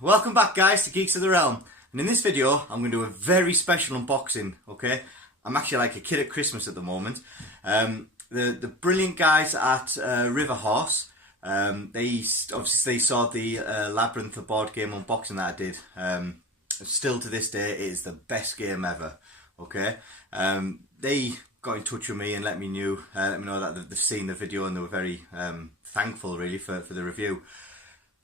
Welcome back, guys, to Geeks of the Realm. And in this video, I'm going to do a very special unboxing, okay? I'm actually like a kid at Christmas at the moment. The brilliant guys at River Horse, they saw the Labyrinth, the board game unboxing that I did. Still to this day, it is the best game ever, okay? They got in touch with me and let me know that they've seen the video, and they were very thankful, really, for the review.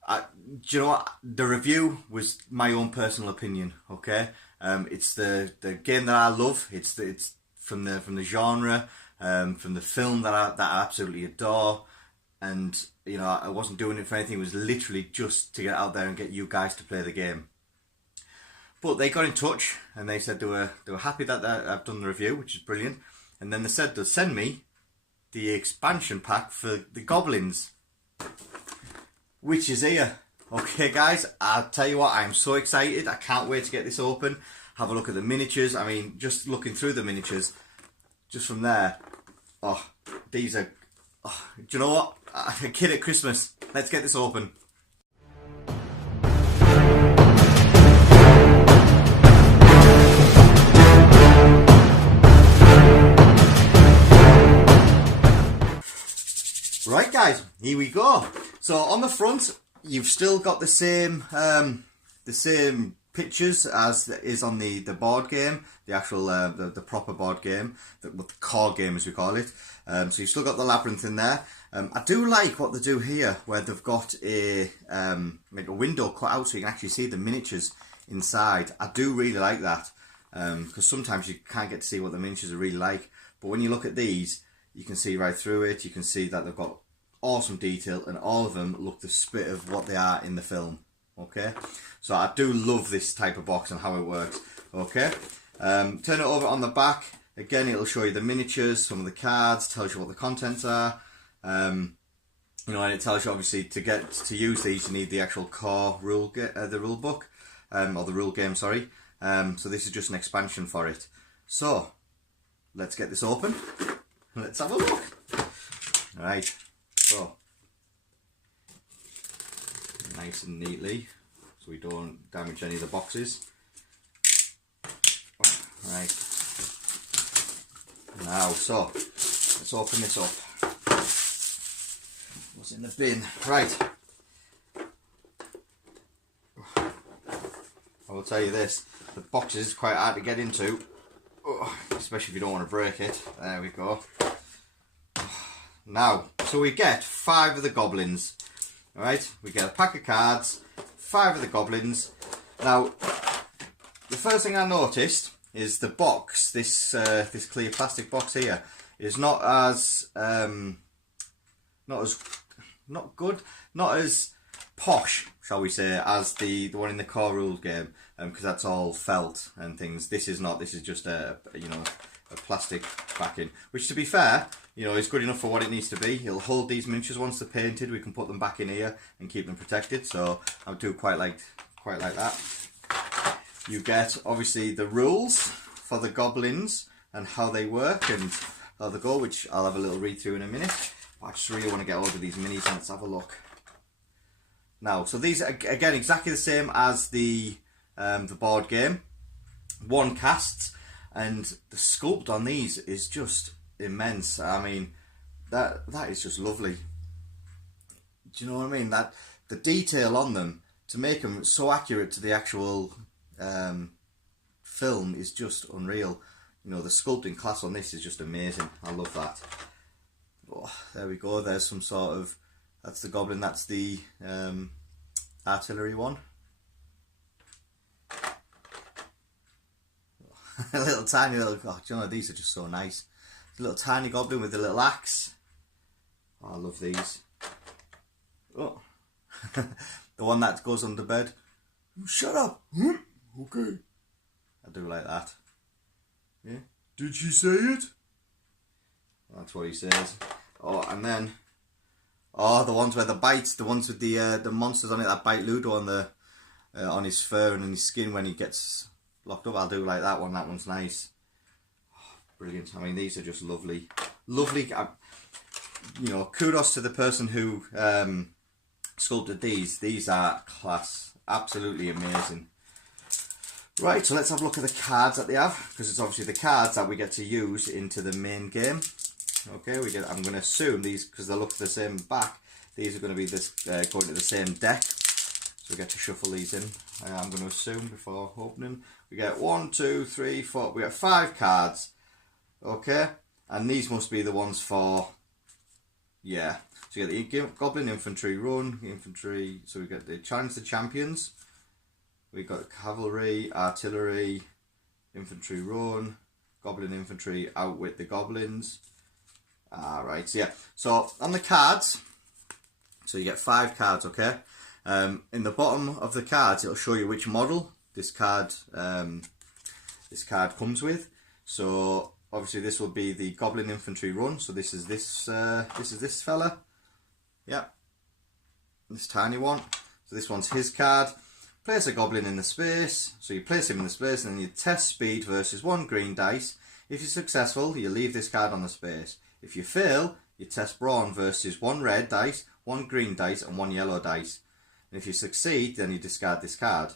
Do you know what? The review was my own personal opinion. Okay, it's the game that I love. It's from the genre, from the film that I absolutely adore. And you know, I wasn't doing it for anything. It was literally just to get out there and get you guys to play the game. But they got in touch and they said they were happy that I've done the review, which is brilliant. And then they said they'll send me the expansion pack for the Goblins, which is here. Okay, guys, I'll tell you what, I'm so excited. I can't wait to get this open, have a look at the miniatures. I mean, just looking through the miniatures, just from there, oh, these are, oh, do you know what? A kid at Christmas. Let's get this open. Right, guys, here we go. So on the front, you've still got the same pictures as is on the board game, the actual the proper board game, the core game as we call it. So you've still got the Labyrinth in there. I do like what they do here, where they've got like a window cut out so you can actually see the miniatures inside. I do really like that, because sometimes you can't get to see what the miniatures are really like. But when you look at these, you can see right through it. You can see that they've got awesome detail, and all of them look the spit of what they are in the film. Okay, so I do love this type of box and how it works. Okay, turn it over on the back. Again, it'll show you the miniatures, some of the cards, tells you what the contents are. You know, and it tells you obviously to use these, you need the actual core rule book, or the rule game. Sorry. So this is just an expansion for it. So let's get this open. Let's have a look. Right, so nice and neatly, so we don't damage any of the boxes. Right, now, so let's open this up. What's in the bin? Right, I will tell you this, the box is quite hard to get into, especially if you don't want to break it. There we go. Now, so we get 5 of the Goblins. Alright, we get a pack of cards, 5 of the Goblins. Now, the first thing I noticed is the box, this clear plastic box here, is not as posh, shall we say, as the one in the core rules game, because that's all felt and things. This is not. This is just a plastic backing, which, to be fair, you know, is good enough for what it needs to be. It'll hold these miniatures once they're painted. We can put them back in here and keep them protected. So I do quite like that. You get obviously the rules for the Goblins and how they work and how they go, which I'll have a little read through in a minute. I just really want to get hold of these minis and let's have a look. Now, so these are again exactly the same as the board game. 1 cast. And the sculpt on these is just immense. I mean, that is just lovely. Do you know what I mean? That the detail on them, to make them so accurate to the actual film, is just unreal. You know, the sculpting class on this is just amazing. I love that. Oh, there we go. There's some sort of, that's the Goblin. That's the artillery one. A little tiny little, oh, do you know, these are just so nice. A little tiny Goblin with a little axe. Oh, I love these. Oh, the one that goes under bed. Shut up. Okay. I do like that. Yeah. Did she say it? That's what he says. Oh, and then, oh, the ones where the bites, the ones with the monsters on it that bite Ludo on the on his fur and in his skin when he gets locked up. I'll do like that one. That one's nice. Oh, brilliant. I mean, these are just lovely. Lovely. You know, kudos to the person who sculpted these. These are class, absolutely amazing. Right, so let's have a look at the cards that they have, because it's obviously the cards that we get to use into the main game. Okay, I'm going to assume these, because they look the same back, these are going to be this going to the same deck. So we get to shuffle these in. I'm going to assume before opening. We get 1, 2, 3, 4. We get 5 cards. Okay, and these must be the ones for, yeah. So you get the Goblin Infantry Run, Infantry. So we get the Challenge the Champions. We've got Cavalry, Artillery, Infantry Run, Goblin Infantry Outwit the Goblins. Right, so yeah. So on the cards, so you get 5 cards, okay? In the bottom of the cards, it'll show you which model this card comes with. So obviously this will be the Goblin Infantry Run. So this is this fella. Yeah, this tiny one. So this one's his card. Place a goblin in the space. So you place him in the space, and then you test speed versus 1 green dice. If you're successful, you leave this card on the space. If you fail, you test brawn versus 1 red dice, 1 green dice, and 1 yellow dice. And if you succeed, then you discard this card.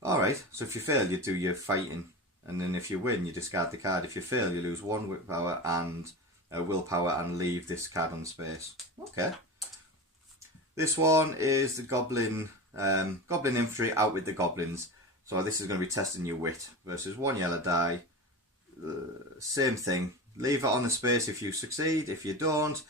Alright, so if you fail, you do your fighting. And then if you win, you discard the card. If you fail, you lose 1 willpower and leave this card on the space. Okay. This one is the Goblin Infantry Outwit the Goblins. So this is going to be testing your wit versus 1 yellow die. Same thing. Leave it on the space if you succeed. If you don't,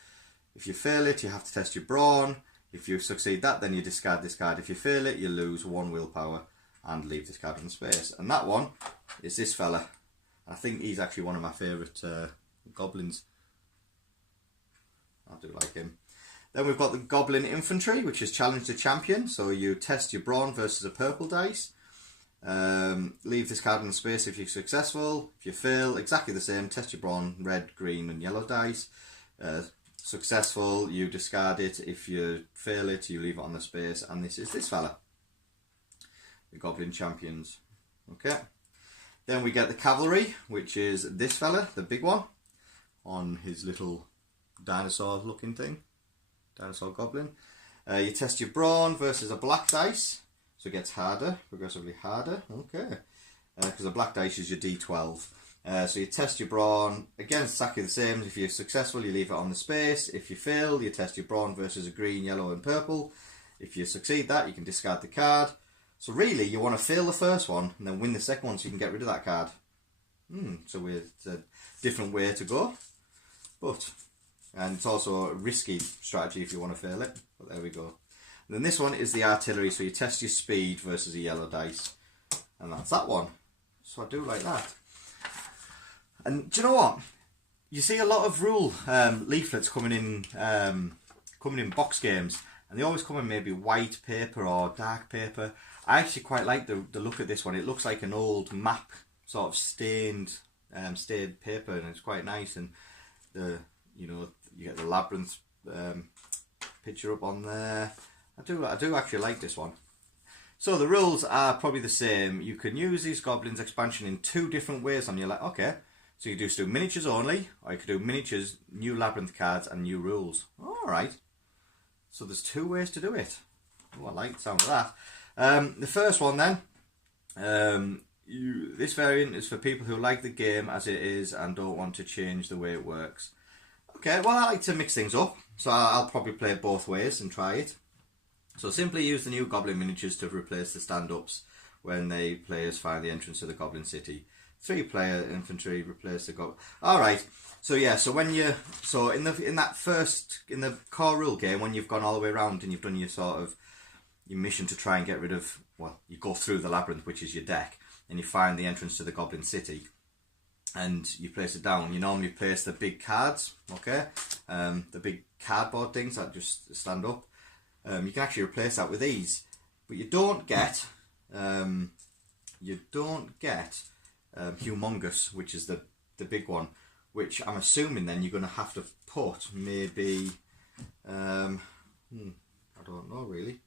if you fail it, you have to test your brawn. If you succeed that, then you discard this card. If you fail it, you lose 1 willpower and leave this card in space. And that one is this fella. I think he's actually one of my favourite goblins. I do like him. Then we've got the Goblin Infantry, which is Challenge the Champion. So you test your brawn versus a purple dice. Leave this card in the space if you're successful. If you fail, exactly the same. Test your brawn, red, green and yellow dice. Successful, you discard it. If you fail it, you leave it on the space. And this is this fella, the Goblin Champions. Okay. Then we get the Cavalry, which is this fella, the big one, on his little dinosaur looking thing. Dinosaur Goblin. You test your brawn versus a black dice. So it gets harder, progressively harder. Okay. Because the black dice is your D12. So you test your brawn, again exactly the same. If you're successful, you leave it on the space. If you fail, you test your brawn versus a green, yellow and purple. If you succeed that, you can discard the card. So really, you want to fail the first one and then win the second one so you can get rid of that card. So it's a different way to go. And it's also a risky strategy if you want to fail it. But there we go. And then this one is the Artillery. So you test your speed versus a yellow dice. And that's that one. So I do like that. And do you know what? You see a lot of rule leaflets coming in box games, and they always come in maybe white paper or dark paper. I actually quite like the look of this one. It looks like an old map, sort of stained paper, and it's quite nice. And you get the Labyrinth picture up on there. I do actually like this one. So the rules are probably the same. You can use these Goblins Expansion in 2 different ways, and you're like, okay. So you can do miniatures only, or you could do miniatures, new Labyrinth cards, and new rules. Alright. So there's 2 ways to do it. Oh, I like the sound of that. The first one then, this variant is for people who like the game as it is and don't want to change the way it works. Okay, well I like to mix things up, so I'll probably play it both ways and try it. So simply use the new Goblin miniatures to replace the stand-ups when the players find the entrance to the Goblin City. 3-player infantry replace the goblin. All right. So yeah. So when you in the core rule game, when you've gone all the way around and you've done your your mission to try and get rid of, well, you go through the labyrinth, which is your deck, and you find the entrance to the Goblin City, and you place it down. You normally place the big cards, okay, the big cardboard things that just stand up. You can actually replace that with these, but you don't get Humongous, which is the big one, which I'm assuming then you're going to have to put maybe I don't know really,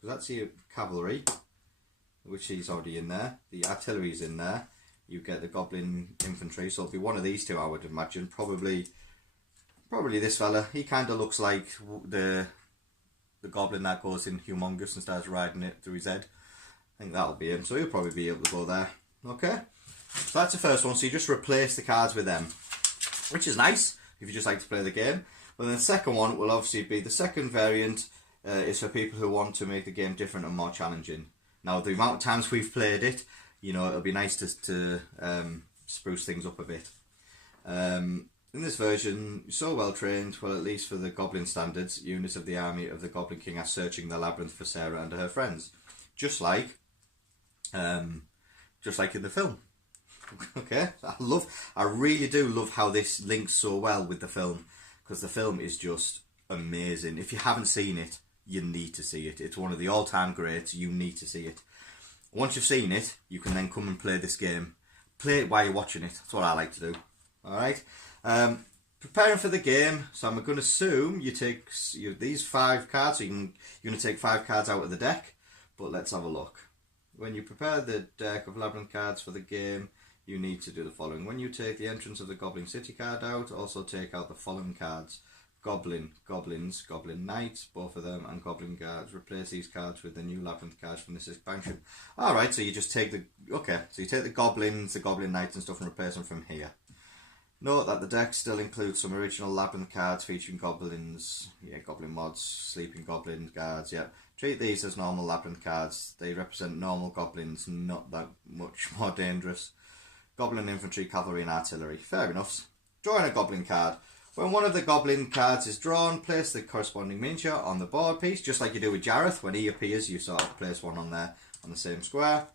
because that's your Cavalry, which is already in there. The Artillery's in there. You get the Goblin Infantry, so it'll be one of these 2, I would imagine. Probably this fella. He kind of looks like the the goblin that goes in humongous and starts riding it through his head. I think that'll be him, so he'll probably be able to go there. Okay, so that's the first one, so you just replace the cards with them, which is nice if you just like to play the game. But then the second one will obviously be, the second variant is for people who want to make the game different and more challenging. Now, the amount of times we've played it, you know, it'll be nice to spruce things up a bit. In this version, so well trained, well, at least for the Goblin standards, units of the army of the Goblin King are searching the labyrinth for Sarah and her friends, just like in the film. Okay, I really do love how this links so well with the film, because the film is just amazing. If you haven't seen it, you need to see it. It's one of the all-time greats. You need to see it. Once you've seen it, you can then come and play this game. Play it while you're watching it. That's what I like to do. Alright, preparing for the game, so I'm going to assume you take these 5 cards, so you're going to take 5 cards out of the deck, but let's have a look. When you prepare the deck of Labyrinth cards for the game, you need to do the following. When you take the entrance of the Goblin City card out, also take out the following cards. Goblin, Goblins, Goblin Knights, both of them, and Goblin Guards. Replace these cards with the new Labyrinth cards from this expansion. Alright, so you just take so you take the Goblins, the Goblin Knights and stuff and replace them from here. Note that the deck still includes some original Labyrinth cards featuring goblins, goblin mods, sleeping goblin guards, Treat these as normal Labyrinth cards. They represent normal goblins, not that much more dangerous. Goblin infantry, cavalry and artillery. Fair enough. Drawing a goblin card. When one of the goblin cards is drawn, place the corresponding miniature on the board piece, just like you do with Jareth. When he appears, you sort of place one on there on the same square.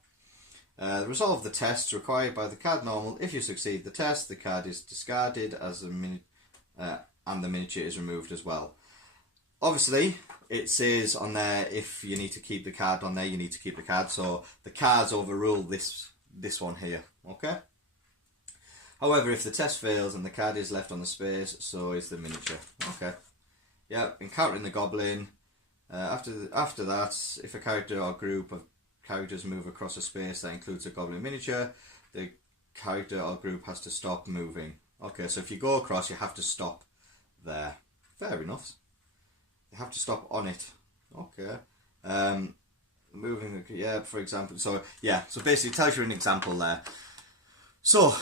Resolve the tests required by the card normal. If you succeed the test, the card is discarded as and the miniature is removed as well. Obviously, it says on there if you need to keep the card on there, you need to keep the card. So the cards overrule this one here. Okay. However, if the test fails and the card is left on the space, so is the miniature. Okay. Encountering the goblin. After that, if a character or group of characters move across a space that includes a goblin miniature, the character or group has to stop moving. Okay, so if you go across, you have to stop there. Fair enough. You have to stop on it. Okay. Moving, for example. So basically it tells you an example there. So,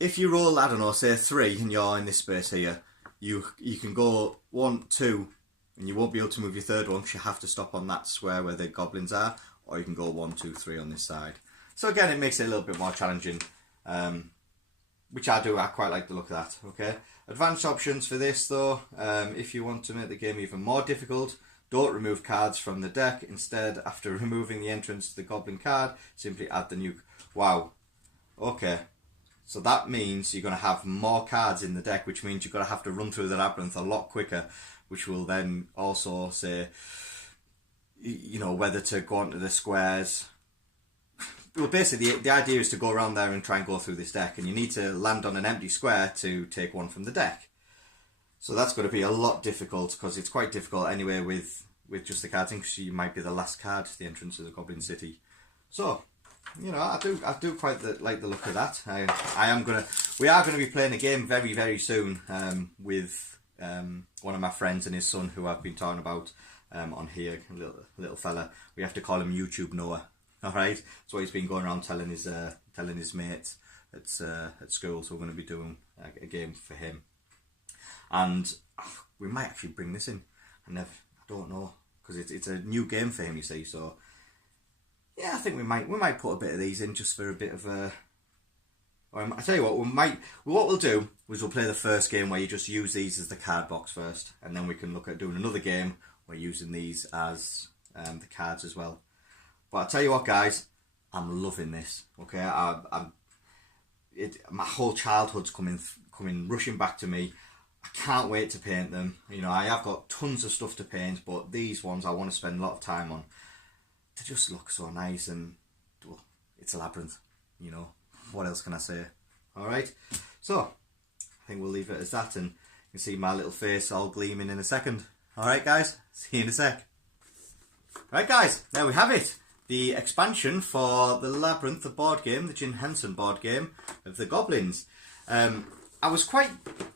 if you roll, I don't know, say 3 and you're in this space here, you can go 1, 2, and you won't be able to move your third one because you have to stop on that square where the goblins are, or you can go 1, 2, 3 on this side. So again, it makes it a little bit more challenging, which I quite like the look of that. Okay, advanced options for this though, if you want to make the game even more difficult, don't remove cards from the deck. Instead, after removing the entrance to the goblin card, simply add the nuke. Wow, okay. So that means you're going to have more cards in the deck, which means you're going to have to run through the labyrinth a lot quicker, which will then also say, whether to go onto the squares. Well, basically, the idea is to go around there and try and go through this deck, and you need to land on an empty square to take one from the deck. So that's going to be a lot difficult, because it's quite difficult anyway with just the cards, because you might be the last card to the entrance to the Goblin City. So, I do quite like the look of that. We are gonna be playing a game very, very soon with one of my friends and his son, who I've been talking about on here, little fella. We have to call him YouTube Noah. All right, that's what he's been going around telling his mates at school. So we're going to be doing a game for him, and we might actually bring this in. I don't know, because it's a new game for him, you see. So. Yeah, I think we might put a bit of these in just for a bit of a. I tell you what, what we'll do is we'll play the first game where you just use these as the card box first, and then we can look at doing another game where using these as the cards as well. But I tell you what, guys, I'm loving this. Okay, my whole childhood's coming rushing back to me. I can't wait to paint them. I have got tons of stuff to paint, but these ones I want to spend a lot of time on. They just look so nice, and well, it's a Labyrinth, what else can I say? Alright, so I think we'll leave it as that, and you can see my little face all gleaming in a second. Alright guys, see you in a sec. Right guys, there we have it, the expansion for the Labyrinth, the board game, the Henson board game of the Goblins. I was quite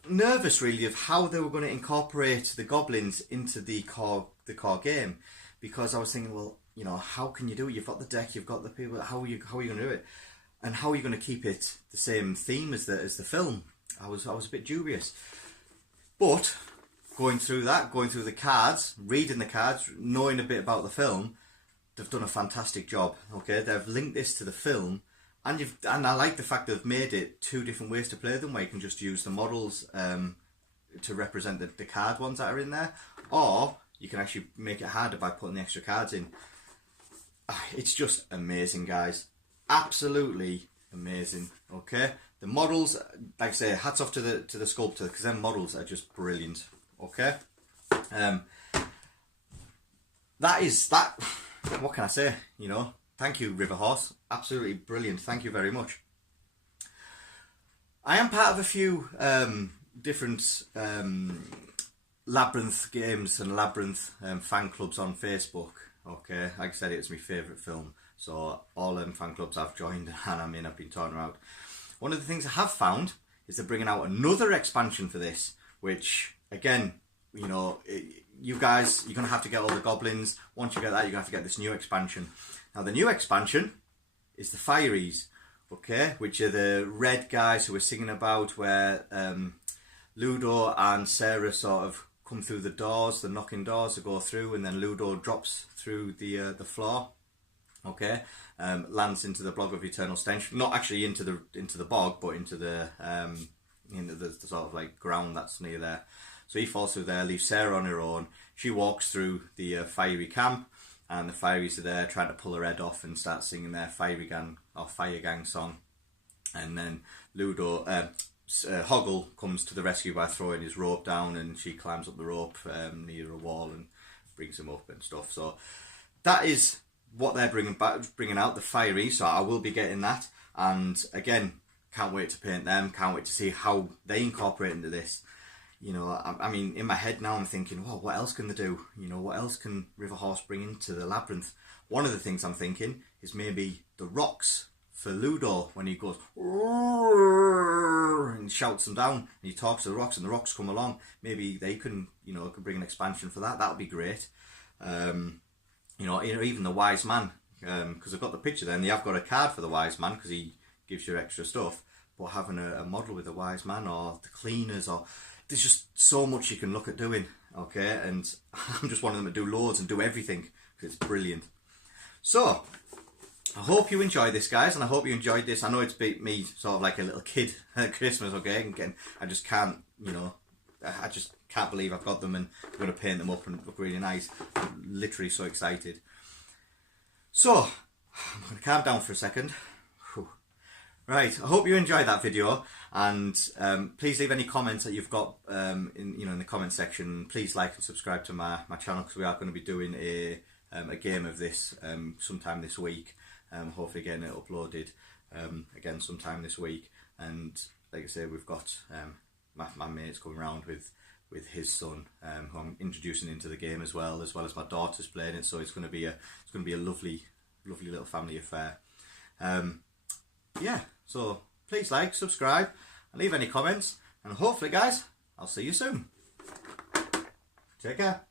nervous really of how they were going to incorporate the goblins into the core game, because I was thinking, well, you know, how can you do it? You've got the deck, you've got the people. How are you going to do it? And how are you going to keep it the same theme as the film? I was a bit dubious, but going through the cards, reading the cards, knowing a bit about the film, they've done a fantastic job. Okay, they've linked this to the film, and I like the fact they've made it two different ways to play them, where you can just use the models to represent the card ones that are in there, or you can actually make it harder by putting the extra cards in. It's just amazing, guys. Absolutely amazing. Okay, the models, like I say, hats off to the sculptor, because them models are just brilliant. Okay, that is that. What can I say? You know, thank you, River Horse. Absolutely brilliant. Thank you very much. I am part of a few different Labyrinth games and Labyrinth fan clubs on Facebook. Okay, like I said, it's my favourite film, so all them fan clubs I've joined and I've been talking about. One of the things I have found is they're bringing out another expansion for this, which, again, you know, you guys, you're going to have to get all the goblins. Once you get that, you're going to have to get this new expansion. Now, the new expansion is the Fireys, okay, which are the red guys who we're singing about, where Ludo and Sarah sort of come through the doors, the knocking doors to go through, and then Ludo drops through the floor. Okay, lands into the bog of eternal stench. Not actually into the bog, but into the sort of like ground that's near there. So he falls through there, leaves Sarah on her own. She walks through the fiery camp, and the Fireys are there trying to pull her head off and start singing their fire gang song. And then Ludo, Hoggle comes to the rescue by throwing his rope down, and she climbs up the rope near a wall and brings him up and stuff. So that is what they're bringing out, the Fiery. So I will be getting that, and again, can't wait to paint them. Can't wait to see how they incorporate into this. You know, I mean, in my head now I'm thinking, well, what else can they do? You know, what else can River Horse bring into the Labyrinth? One of the things I'm thinking is maybe the rocks for Ludo, when he goes and shouts them down, and he talks to the rocks, and the rocks come along. Maybe they can, you know, could bring an expansion for that. That would be great. You know, even the Wise Man, because I've got the picture there, and they have got a card for the Wise Man because he gives you extra stuff. But having a model with the Wise Man, or the cleaners, or there's just so much you can look at doing. Okay, and I'm just one of them to do loads and do everything because it's brilliant. So I hope you enjoyed this, guys, and I hope you enjoyed this. I know it's me sort of like a little kid at Christmas, okay? Again, I just can't, you know, I just can't believe I've got them, and I'm going to paint them up and look really nice. I'm literally so excited. So, I'm going to calm down for a second. Whew. Right, I hope you enjoyed that video, and please leave any comments that you've got in the comment section. Please like and subscribe to my channel, because we are going to be doing a game of this sometime this week. Hopefully getting it uploaded again sometime this week. And like I say, we've got my mate's coming around with his son, who I'm introducing into the game as well as my daughter's playing it. So it's going to be a lovely little family affair. Yeah, so please like, subscribe, and leave any comments. And hopefully, guys, I'll see you soon. Take care.